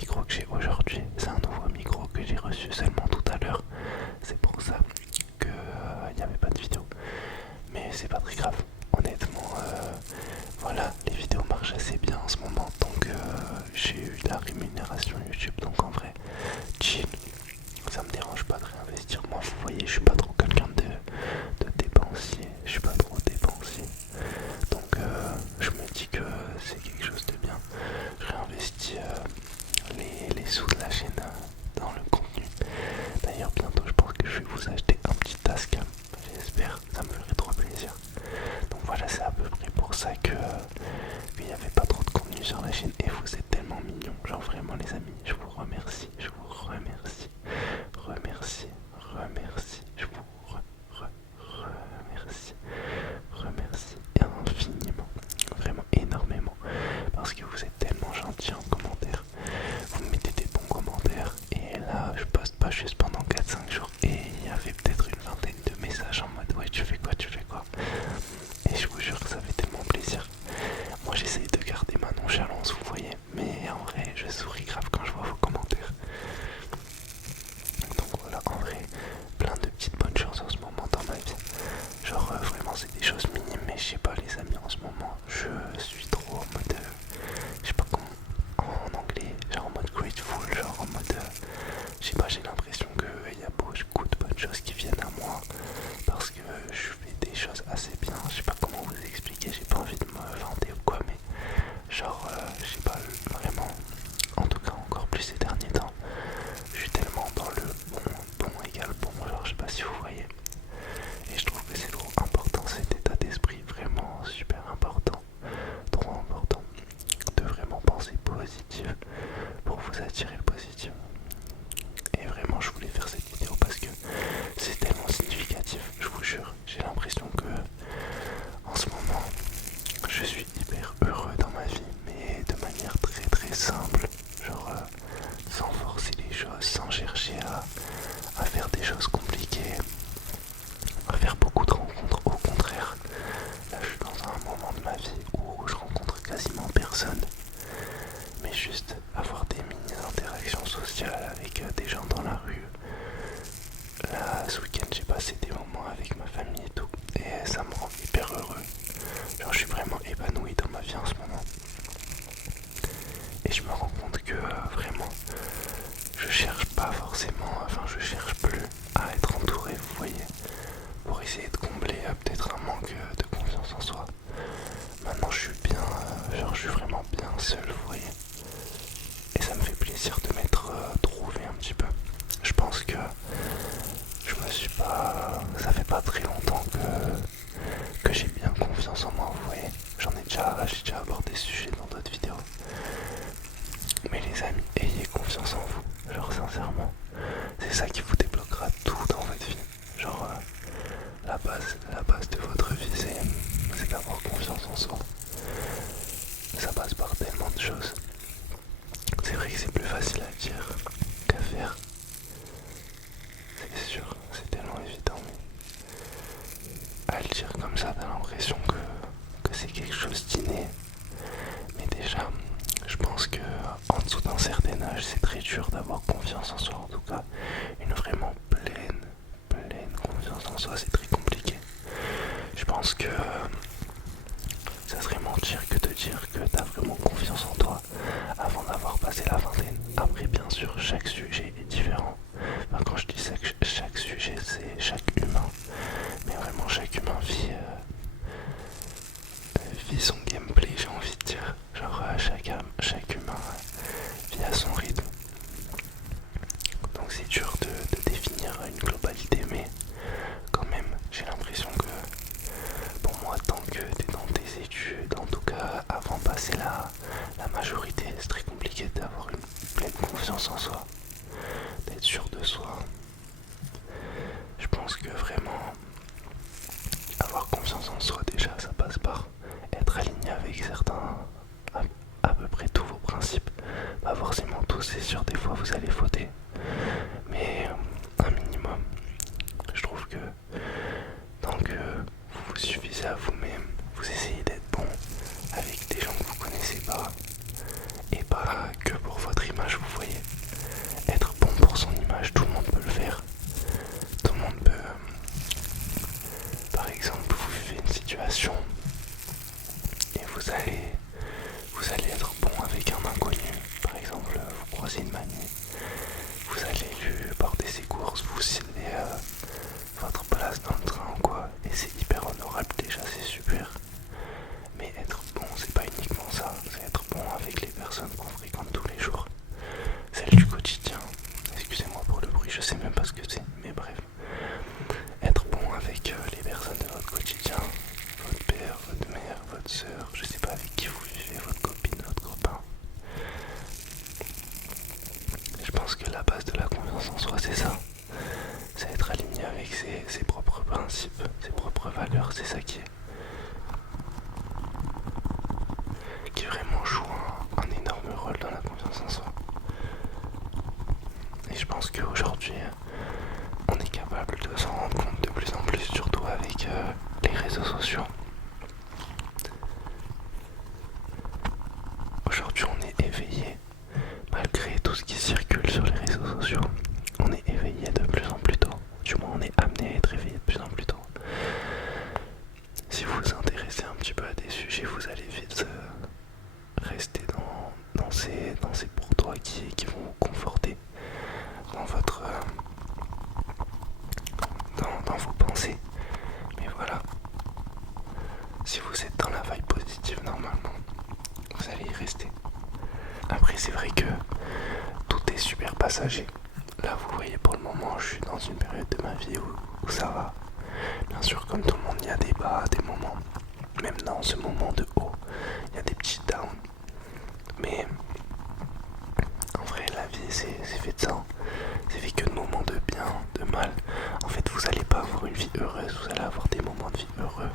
micro que j'ai aujourd'hui, c'est un nouveau micro que j'ai reçu seulement tout à l'heure. C'est pour ça qu'il n'y avait pas de vidéo. Mais c'est pas très grave. Honnêtement, voilà, les vidéos marchent assez bien en ce moment. Donc j'ai eu de la rémunération YouTube. Donc en vrai, chill. Ça me dérange pas de réinvestir. Moi, vous voyez, je suis pas trop quelqu'un de dépensier. Je suis pas trop dépensier. Donc je me dis que c'est quelque chose de bien. Je réinvestis les sous de la chaîne dans le contenu. D'ailleurs, bientôt, je pense que je vais vous acheter un petit Tascam. J'espère, ça me ferait trop plaisir. Donc voilà, c'est à peu près pour ça que qu'il n'y avait pas trop de contenu sur la chaîne. Et vous êtes tellement mignons. Genre vraiment, les amis, je vous remercie. Je vous remercie. Remercie. Remercie. Je vous remercie. Remercie infiniment. Vraiment énormément. Parce que vous êtes tellement gentils en commentaire. Vous me mettez des bons commentaires. Et là, je poste pas juste pendant 4-5 jours. Et il y avait peut-être une vingtaine de messages en mode ouais, tu fais quoi, tu fais quoi. Et je vous jure que ça fait tellement plaisir. Moi, j'essaye de garder ma nonchalance, vous voyez. Mais en vrai, je souris grave quand je vois vos commentaires. Donc voilà, en vrai, plein de petites bonnes choses en ce moment dans ma vie. Genre vraiment c'est des choses minimes, mais je sais pas les amis, en ce moment je suis trop en mode, je sais pas comment en anglais, genre en mode grateful, genre en mode, je sais pas, j'ai l'impression qu'il y a beaucoup de bonnes choses qui viennent à moi parce que je fais des choses assez bien. Je sais pas comment vous expliquer, j'ai pas envie de me vanter ou quoi, mais genre je sais pas, vraiment, en tout cas encore plus ces derniers temps, je suis tellement dans le bon égale bon, genre je sais pas si vous voyez. Et je trouve que c'est trop important cet état d'esprit, vraiment super important, trop important, de vraiment penser positif pour vous attirer le positif. Et vraiment je voulais faire cette vidéo parce que c'est tellement significatif, je vous jure, j'ai l'impression que en ce moment je suis hyper heureux dans ma vie, mais de manière très très simple, genre sans forcer les choses, sans chercher à faire des choses compliquées, à faire beaucoup de rencontres. Au contraire, là je suis dans un moment de ma vie où je rencontre quasiment personne, mais juste avoir des mini-interactions sociales avec des gens dans la rue. Là, ce week-end, j'ai passé des moments avec ma famille et tout, et ça me rend hyper heureux. Genre, je suis vraiment épanoui dans ma vie en ce moment. Et je me rends compte que vraiment, je cherche pas forcément, enfin, je cherche plus à être entouré, vous voyez, pour essayer de combler peut-être un manque de confiance en soi. Maintenant, je suis bien, genre, je suis vraiment bien seul, vous voyez. Et ça me fait plaisir de m'être trouvé un petit peu. Je pense que je me suis pas, ça fait pas très longtemps que j'ai bien confiance en moi, vous voyez. J'ai déjà abordé ce sujet dans d'autres vidéos. Mais les amis, ayez confiance en vous, genre sincèrement. C'est ça qui vous débloquera tout dans votre vie. Genre la base de votre vie, c'est d'avoir confiance en soi. Ça passe par tellement de choses. C'est vrai que c'est plus facile à dire qu'à faire. C'est sûr, c'est tellement évident, mais à le dire comme ça, t'as l'impression que c'est quelque chose d'inné. Mais déjà, je pense que en dessous d'un certain âge, c'est très dur d'avoir confiance en soi. En tout cas, une vraiment pleine confiance en soi, c'est très compliqué. Je pense que ça serait mentir que de dire que t'as vraiment confiance en toi avant d'avoir passé la vingtaine. Après, bien sûr, chaque sujet est différent. Enfin, quand je dis ça, chaque sujet, c'est chaque humain. Mais vraiment, chaque humain vit son gameplay, j'ai envie de dire. Genre, chaque humain vit à son rythme. Donc, c'est dur de définir une globalité, mais quand même, j'ai l'impression que pour moi, tant que t'es dans tes études, en tout cas, avant de passer la majorité, c'est très compliqué d'avoir une pleine confiance en soi, d'être sûr de soi. Je pense que vraiment, avoir confiance en soi, déjà, ça passe par être aligné avec certains, à peu près tous vos principes. Pas forcément tous, c'est sûr, des fois vous allez fauter, mais un minimum. Je trouve que tant que vous vous suffisez à vous-même, vous essayez d'être bon avec des gens que vous connaissez pas, et pas que pour votre image, vous pense que la base de la confiance en soi, c'est ça. C'est être aligné avec ses propres principes, ses propres valeurs. C'est ça qui vraiment joue un énorme rôle dans la confiance en soi. Et je pense qu'aujourd'hui, on est capable de s'en rendre compte de plus en plus, surtout avec les réseaux sociaux. Aujourd'hui, on est éveillé, malgré tout ce qui circule sur les réseaux sociaux. On est éveillé de plus en plus tôt. Du moins, on est amené à être éveillé de plus en plus tôt. Si vous vous intéressez un petit peu à des sujets, vous allez vite rester dans ces pourtois qui vont vous conforter dans votre dans vos pensées. Mais voilà, si vous êtes dans la vibe positive normalement, vous allez y rester. Après c'est vrai que tout est super passager. Là vous voyez, pour le moment je suis dans une période de ma vie où ça va. Bien sûr, comme tout le monde, il y a des bas, des moments. Même dans ce moment de haut, il y a des petits downs. Mais en vrai, la vie, c'est fait de ça. C'est fait que de moments de bien, de mal. En fait, vous allez pas avoir une vie heureuse, vous allez avoir des moments de vie heureux.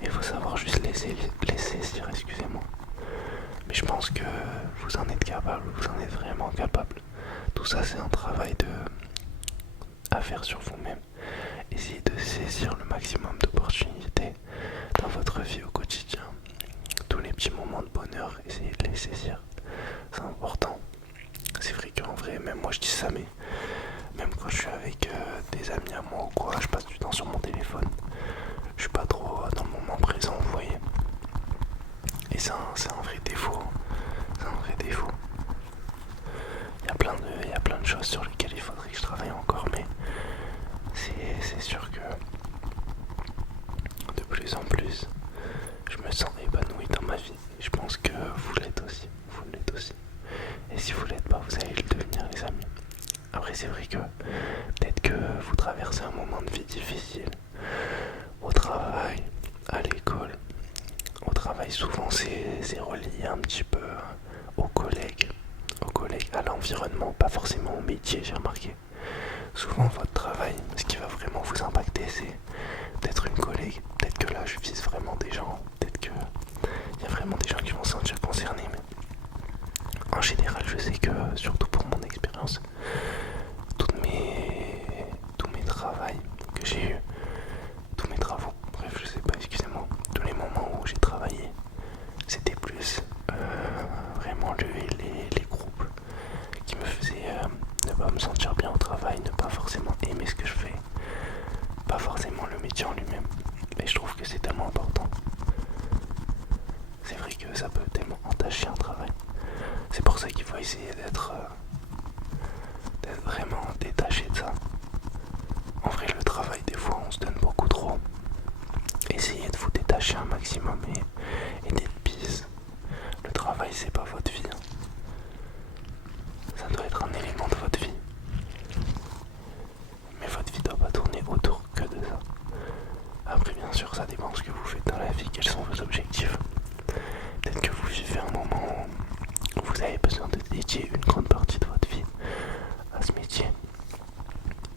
Et il faut savoir juste laisser saisir, excusez-moi. Mais je pense que vous en êtes capable, vous en êtes vraiment capable. Tout ça, c'est un travail à faire sur vous-même. Essayez de saisir le maximum d'opportunités dans votre vie au quotidien. Tous les petits moments de bonheur, essayez de les saisir. C'est important. C'est vrai qu'en vrai, même moi je dis ça, mais même quand je suis avec des amis à moi ou quoi, je passe du temps sur mon téléphone. Je suis pas trop dans le moment présent, vous voyez. Et c'est un vrai défaut. C'est un vrai défaut. Il y a plein de choses sur lesquelles il faudrait que je travaille encore, mais c'est sûr que de plus en plus, je me sens épanoui dans ma vie. Je pense que vous l'êtes aussi. Vous l'êtes aussi. Et si vous l'êtes pas, vous allez le devenir, les amis. Après, c'est vrai que peut-être que vous traversez un moment de vie difficile. Au travail, à l'école. Au travail, souvent, c'est relié un petit peu aux collègues, à l'environnement, pas forcément au métier, j'ai remarqué. Souvent, votre travail, ce qui va vraiment vous impacter, c'est peut-être une collègue. Peut-être que là, je vise vraiment des gens. Peut-être qu'il y a vraiment des gens qui vont se sentir concernés. Mais en général, je sais que, surtout pour mon expérience, tous mes travails que j'ai eu, tous mes travaux, bref, je sais pas, excusez-moi, tous les moments où j'ai travaillé, c'était plus vraiment les groupes qui me faisaient ne pas me sentir bien au travail, ne pas forcément aimer ce que je fais, pas forcément le métier en lui-même. Et je trouve que c'est tellement important. C'est vrai que ça peut tellement entacher un travail. C'est pour ça qu'il faut essayer d'être vraiment détaché de ça. En vrai, le travail, des fois, on se donne beaucoup trop. Essayez de vous détacher un maximum et d'être peace. Le travail, c'est pas votre vie. Ça doit être un élément de votre vie. Mais votre vie doit pas tourner autour que de ça. Après, bien sûr, ça dépend de ce que vous faites dans la vie, quels sont vos objectifs. Peut-être que vous vivez un moment où vous avez besoin de dédier une grande partie de votre vie à ce métier.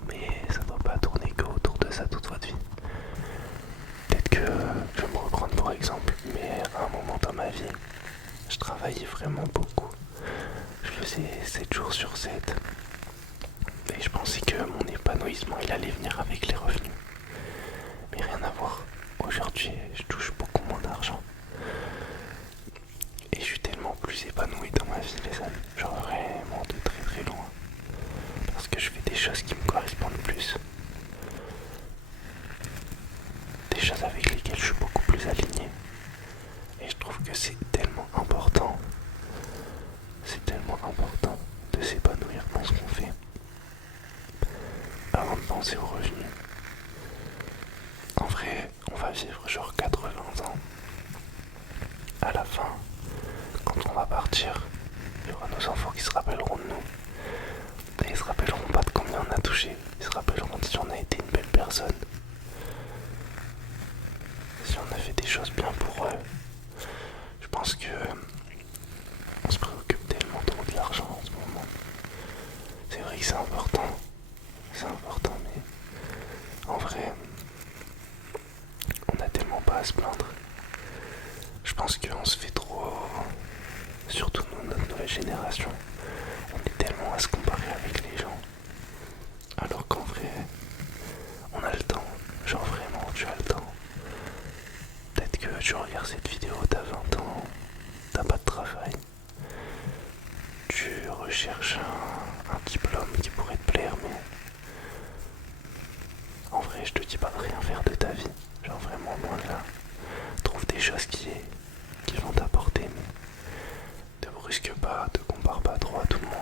Mais ça ne doit pas tourner que autour de ça toute votre vie. Peut-être que je vais me reprendre pour exemple, mais à un moment dans ma vie, je travaillais vraiment beaucoup. Je faisais 7 jours sur 7. Et je pensais que mon épanouissement il allait venir avec les revenus. Mais rien à voir. Aujourd'hui, je touche beaucoup moins d'argent. Et je suis tellement plus épanoui dans ma vie, les amis. Genre vraiment de très très loin. Parce que je fais des choses qui me correspondent plus. Des choses avec lesquelles je suis beaucoup plus aligné. Et je trouve que c'est tellement important. C'est tellement important de s'épanouir dans ce qu'on fait. Avant de penser aux revenus. En vrai, on va vivre genre 80 ans. À la fin, quand on va partir, il y aura nos que c'est important, mais en vrai, on a tellement pas à se plaindre. Je pense qu'on se fait trop, surtout nous, notre nouvelle génération, on est tellement à se comparer avec les gens, alors qu'en vrai, on a le temps, genre vraiment, tu as le temps. Peut-être que tu regardes cette vidéo, t'as 20 ans, t'as pas de travail, tu recherches un diplôme qui pourrait te plaire, mais en vrai, je te dis pas de rien faire de ta vie, genre vraiment loin de là. Trouve des choses qui vont t'apporter, mais te brusque pas, te compare pas trop à tout le monde.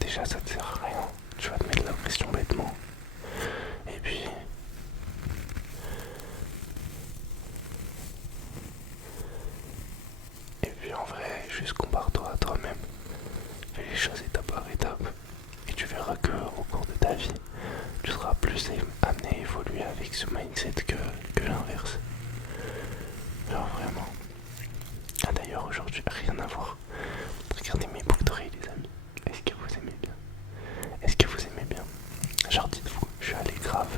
Déjà, ça te sert à rien, tu vas te mettre la pression bêtement. Et puis, en vrai, juste compare-toi à toi-même. Fais les choses étape par étape. Et tu verras que au cours de ta vie, tu seras plus amené à évoluer avec ce mindset que l'inverse. Genre vraiment. Ah d'ailleurs aujourd'hui, rien à voir. Regardez mes boucles d'oreilles les amis. Est-ce que vous aimez bien? Est-ce que vous aimez bien? Genre dites-vous, je suis allé grave...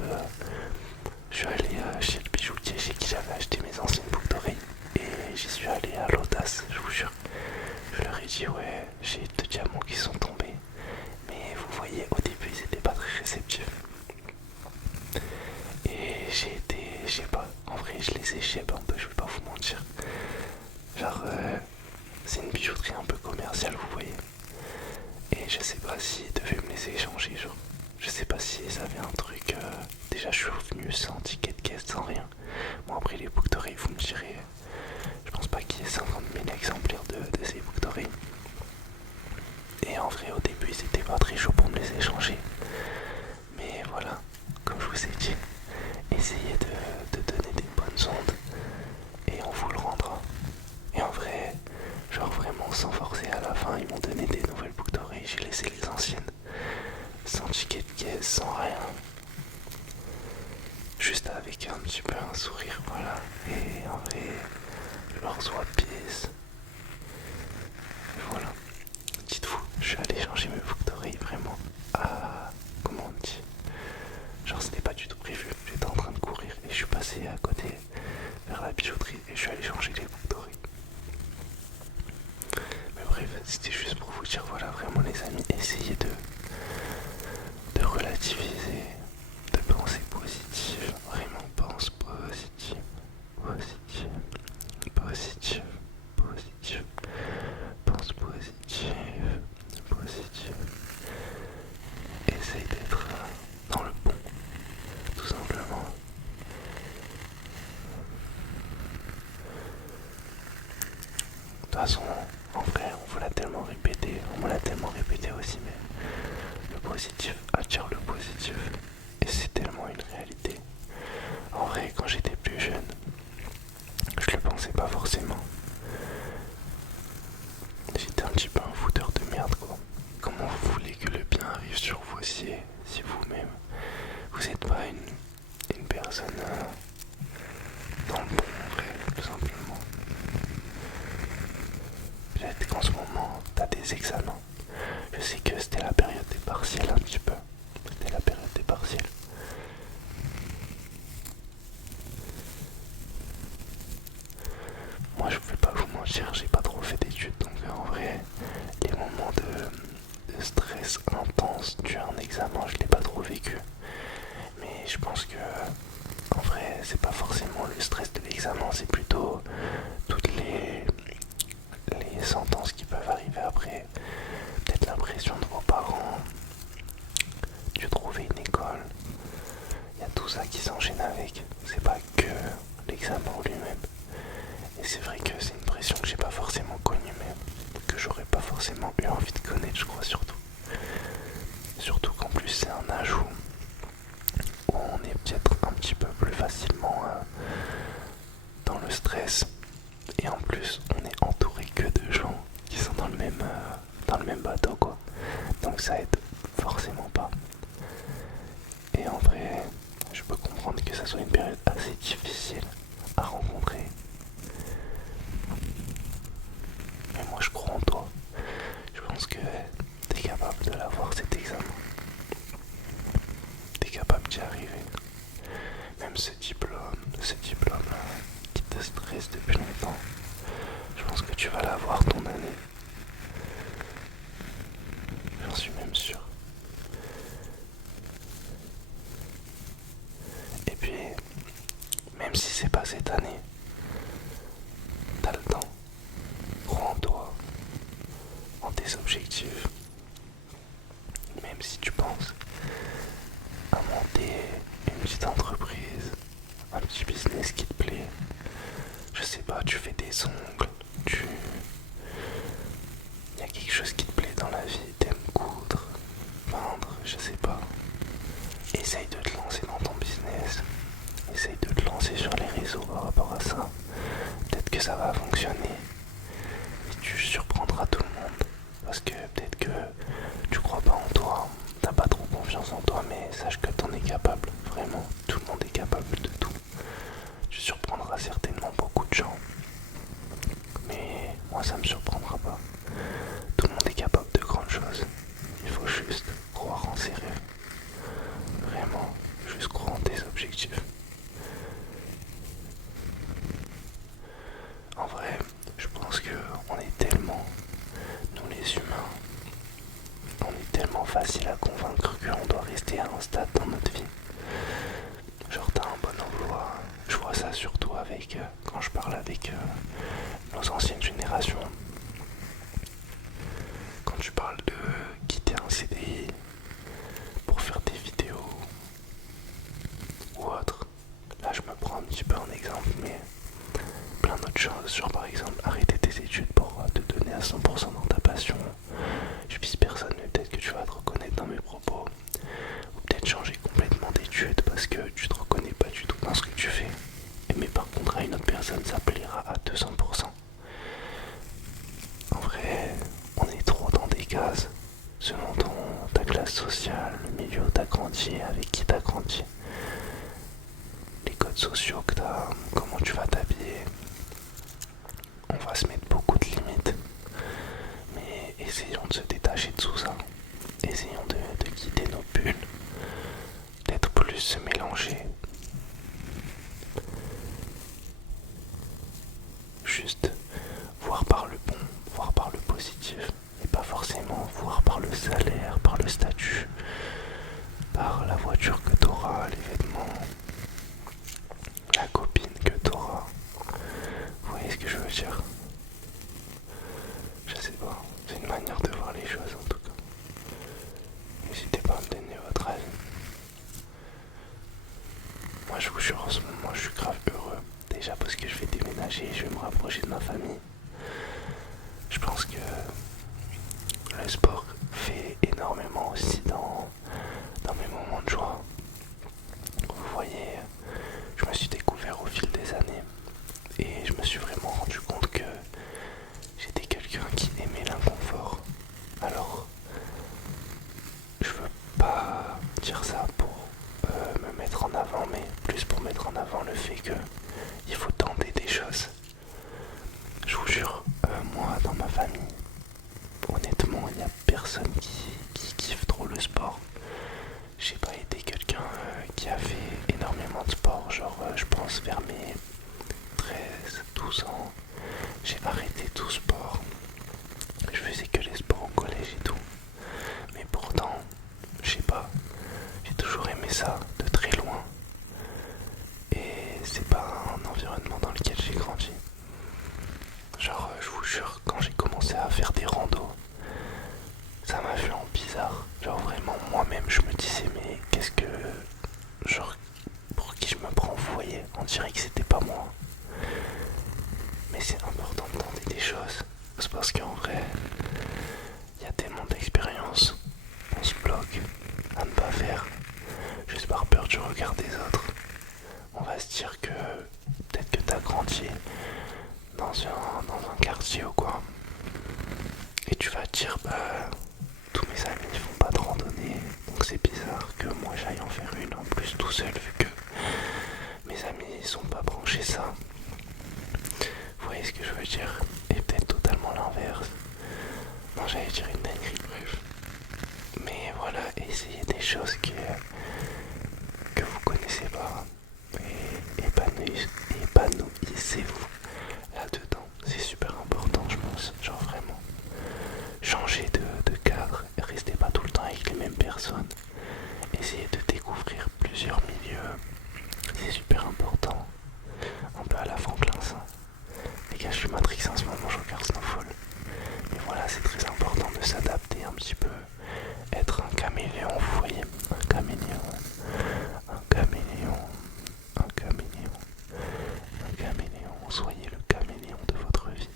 je suis allé chez le bijoutier chez qui j'avais acheté mes anciennes boucles d'oreilles. Et j'y suis allé à l'audace, je vous jure. Je leur ai dit ouais, j'ai 2 diamants qui sont tombés. Mais vous voyez, au début ils étaient pas très réceptifs. Et j'ai été, je sais pas, en vrai je les ai chez un peu, je vais pas vous mentir. Genre, c'est une bijouterie un peu commerciale, vous voyez. Et je sais pas s'ils devaient me les échanger, genre. Je sais pas s'ils avaient un truc. Déjà, je suis revenu sans ticket de caisse, sans rien. Bon, après, les boucles d'oreilles, vous me direz. Je pense pas qu'il y ait 50 000 exemplaires de ces boucles d'oreilles. Et en vrai, au début, ils étaient pas très chauds pour me les échanger. Mais voilà, comme je vous ai dit, essayez de donner des bonnes ondes et on vous le rendra. Et en vrai, genre vraiment sans forcer à la fin, ils m'ont donné des nouvelles boucles d'oreilles, j'ai laissé les anciennes. Sans ticket de caisse, sans rien. Juste avec un petit peu un sourire, voilà. Et en vrai, je leur sois pièce. Voilà. Dites-vous, je suis allé changer mes boucles d'oreilles vraiment à... Comment on dit? Genre c'était pas du tout prévu, j'étais en train de courir et je suis passé à côté vers la bijouterie et je suis allé changer les boucles d'oreilles. Mais bref, c'était juste pour vous dire, voilà, vraiment les amis, essayez de relativiser, de penser positif, vraiment pense positif, positif, positif, positif, pense positif, positif. Essaye d'être dans le bon, tout simplement. De toute façon, en vrai, on vous l'a tellement répété, on me l'a tellement répété aussi, mais le positif attire le positif. Et c'est tellement une réalité. En vrai, quand j'étais plus jeune, je le pensais pas forcément. J'étais un petit peu un fouteur de merde, quoi. Comment vous voulez que le bien arrive sur vous si vous-même, vous n'êtes pas une personne dans le bon, en vrai, tout simplement. Peut-être qu'en ce moment, t'as des examens. Je sais que c'était la période des partiels un petit peu. C'était la période des partiels. Moi je vais pas vous mentir, j'ai pas trop fait d'études, donc en vrai, les moments de stress intense dû à un examen, je l'ai pas trop vécu. Mais je pense que en vrai, c'est pas forcément le stress de l'examen, c'est plutôt toutes les sentences qui peuvent arriver après. Peut-être la pression de vos parents, de trouver une école. Il y a tout ça qui s'enchaîne avec. C'est pas que l'examen en lui-même. Et c'est vrai que c'est une pression que j'ai pas forcément connue, mais que j'aurais pas forcément eu envie de connaître, je crois, surtout. Surtout qu'en plus c'est un âge où on est peut-être un petit peu plus facilement dans le stress. Et en plus on est entouré que de gens qui sont dans le même bateau, quoi. Donc ça aide forcément pas. Et en vrai, je peux comprendre que ça soit une période assez difficile à rencontrer. Mais moi je crois en toi. Je pense que t'es capable. de l'avoir cet examen. T'es capable d'y arriver. Même ce diplôme qui te stresse depuis longtemps, je pense que tu vas l'avoir ton année. J'en suis même sûr. Et puis, même si c'est pas cette année, t'as le temps. Crois en toi, en tes objectifs. Même si tu penses à monter une petite entreprise, un petit business qui te plaît, je sais pas, tu fais des ongles, il y a quelque chose qui te plaît dans la vie, t'aimes coudre, peindre, je sais pas. Essaye de te lancer dans ton business, essaye de te lancer sur les réseaux par rapport à ça. Peut-être que ça va fonctionner et tu surprendras tout le monde. Parce que peut-être que tu crois pas en toi, t'as pas trop confiance en toi, mais sache que t'en es capable, vraiment, tout le monde est capable de tout. Tu surprendras certainement beaucoup de gens, mais moi ça me surprendra pas. Tout le monde est capable de grandes choses, il faut juste croire en ses rêves. Vraiment, juste croire en tes objectifs. En vrai, je pense que on est tellement, nous les humains, on est tellement facile à convaincre qu'on doit rester à un stade dans notre vie. Genre t'as un bon emploi, je vois ça surtout avec, quand je parle avec nos anciennes générations. Quand tu parles de quitter un CDI pour faire des vidéos ou autre, là je me prends un petit peu en exemple, mais plein d'autres choses, genre par exemple arrêter tes études pour te donner à 100% dans ta passion. Je vise personne, mais peut-être que tu vas te reconnaître dans mes propos. Ou peut-être changer complètement d'études parce que tu te reconnais pas du tout dans ce que tu fais. Mais par contre à une autre personne ça plaira à 200%. En vrai, on est trop dans des cases. Selon ta classe sociale, le milieu où t'as grandi, avec qui t'as grandi, les codes sociaux que t'as, comment tu vas t'habiller. On va se mettre beaucoup de limites. Mais essayons de se détacher de tout ça. Essayons de quitter nos bulles, d'être plus se mélanger. Juste voir par le bon, voir par le positif, et pas forcément voir par le salaire, par le statut, par la voiture que t'auras, les vêtements, la copine que t'auras. Vous voyez ce que je veux dire? Je sais pas, c'est une manière de voir les choses en tout cas. N'hésitez pas à me donner votre avis. Moi je vous jure, en ce moment je suis grave heureux. Déjà parce que je vais déménager et je vais me rapprocher de ma famille. Je pense que le sport fait énormément aussi dans mes moments de joie. Vous voyez, je me suis découvert au fil des années et je me suis vraiment rendu compte que j'étais quelqu'un qui aimait l'inconfort. Alors, je veux pas dire ça pour me mettre en avant, mais plus pour mettre en avant le fait que il faut tenter des choses. Je vous jure, moi dans ma famille, honnêtement, il n'y a personne qui kiffe trop le sport. J'ai pas été quelqu'un qui a fait énormément de sport, genre je pense vers mes 13-12 ans, j'ai arrêté tout sport. Je faisais que les sports au collège et tout. Mais pourtant, je sais pas, j'ai toujours aimé ça de très loin. Et c'est pas un environnement dans lequel j'ai grandi. Genre, je vous jure, quand j'ai commencé à faire des randos, ça m'a fait en bizarre. Genre vraiment, moi-même, je me disais, mais qu'est-ce que... Genre, pour qui je me prends, vous voyez? On dirait que c'était pas moi. Mais c'est important de tenter des choses. C'est parce qu'en vrai, il y a tellement d'expériences. On se bloque à ne pas faire, juste par peur du regard des autres. On va se dire que peut-être que t'as grandi dans un quartier ou quoi. Et tu vas te dire, bah, tous mes amis ne font pas de randonnée, donc c'est bizarre que moi j'aille en faire une en plus tout seul vu que mes amis sont pas branchés ça. Vous voyez ce que je veux dire? Et peut-être totalement l'inverse. Non, j'allais dire une dinguerie, bref. choses que vous connaissez pas. Et épanouissez-vous là-dedans. C'est super important, je pense. Genre vraiment. Changez de cadre. Restez pas tout le temps avec les mêmes personnes. Essayez de découvrir plusieurs milieux. C'est super important. Un peu à la Franklin ça. Les gars, je suis matrixé en ce moment, je regarde Snowfall. Mais voilà, c'est très important de s'adapter un petit peu. Être un caméléon, vous voyez. Un caméléon. Un caméléon. Un caméléon. Un caméléon. Soyez le caméléon de votre vie.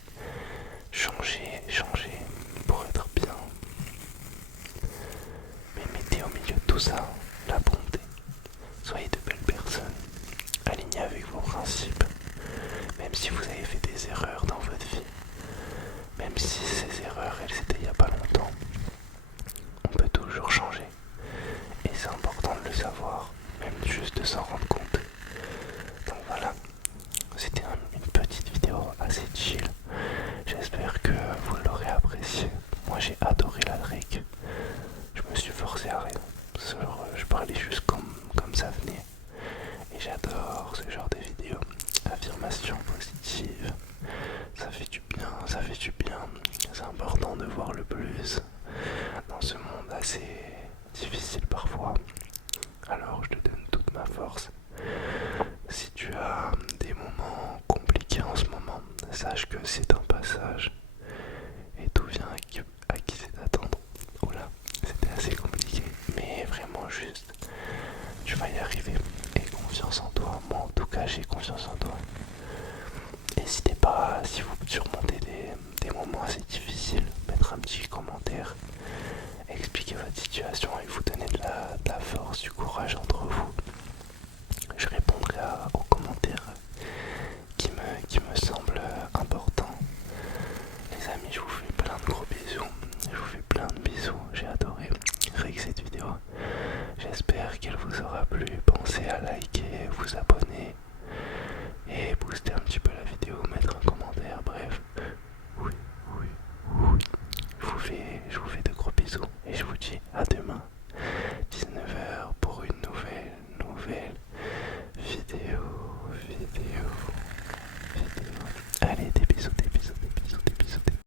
Changez, changez pour être bien. Mais mettez au milieu de tout ça la bonté. Soyez de belles personnes. Alignez avec vos principes. Même si vous avez fait des erreurs dans votre vie. Même si ces erreurs, elles étaient il n'y a pas longtemps. On peut toujours changer. Et c'est important de le savoir. Même juste de s'en rendre compte. Donc voilà. C'était une petite vidéo assez chill. J'espère que vous l'aurez apprécié. Moi j'ai adoré la Drake. Je me suis forcé à rien. Je parlais juste comme ça venait. Et j'adore ce genre de vidéos. Affirmation positive. Ça fait du bien, ça fait du bien. C'est important de voir le plus dans ce monde assez difficile parfois. Alors je te donne toute ma force. Si tu as des moments compliqués en ce moment, sache que c'est un passage et tout vient à qui c'est d'attendre. Oula, c'était assez compliqué, mais vraiment juste, tu vas y arriver et confiance en toi. Moi en tout cas, j'ai confiance en toi. N'hésitez pas, si vous surmontez des moments assez difficiles, mettre un petit commentaire, expliquer votre situation et vous donner de la force, du courage entre vous. Je répondrai aux commentaires qui me semblent importants. Les amis, je vous fais plein de gros bisous. Je vous fais plein de bisous. J'ai adoré cette vidéo. J'espère qu'elle vous aura plu. Pensez à liker, vous abonner et booster un petit peu la vidéo, mettre un commentaire. Bref, oui. Je vous fais de gros bisous et je vous dis à demain.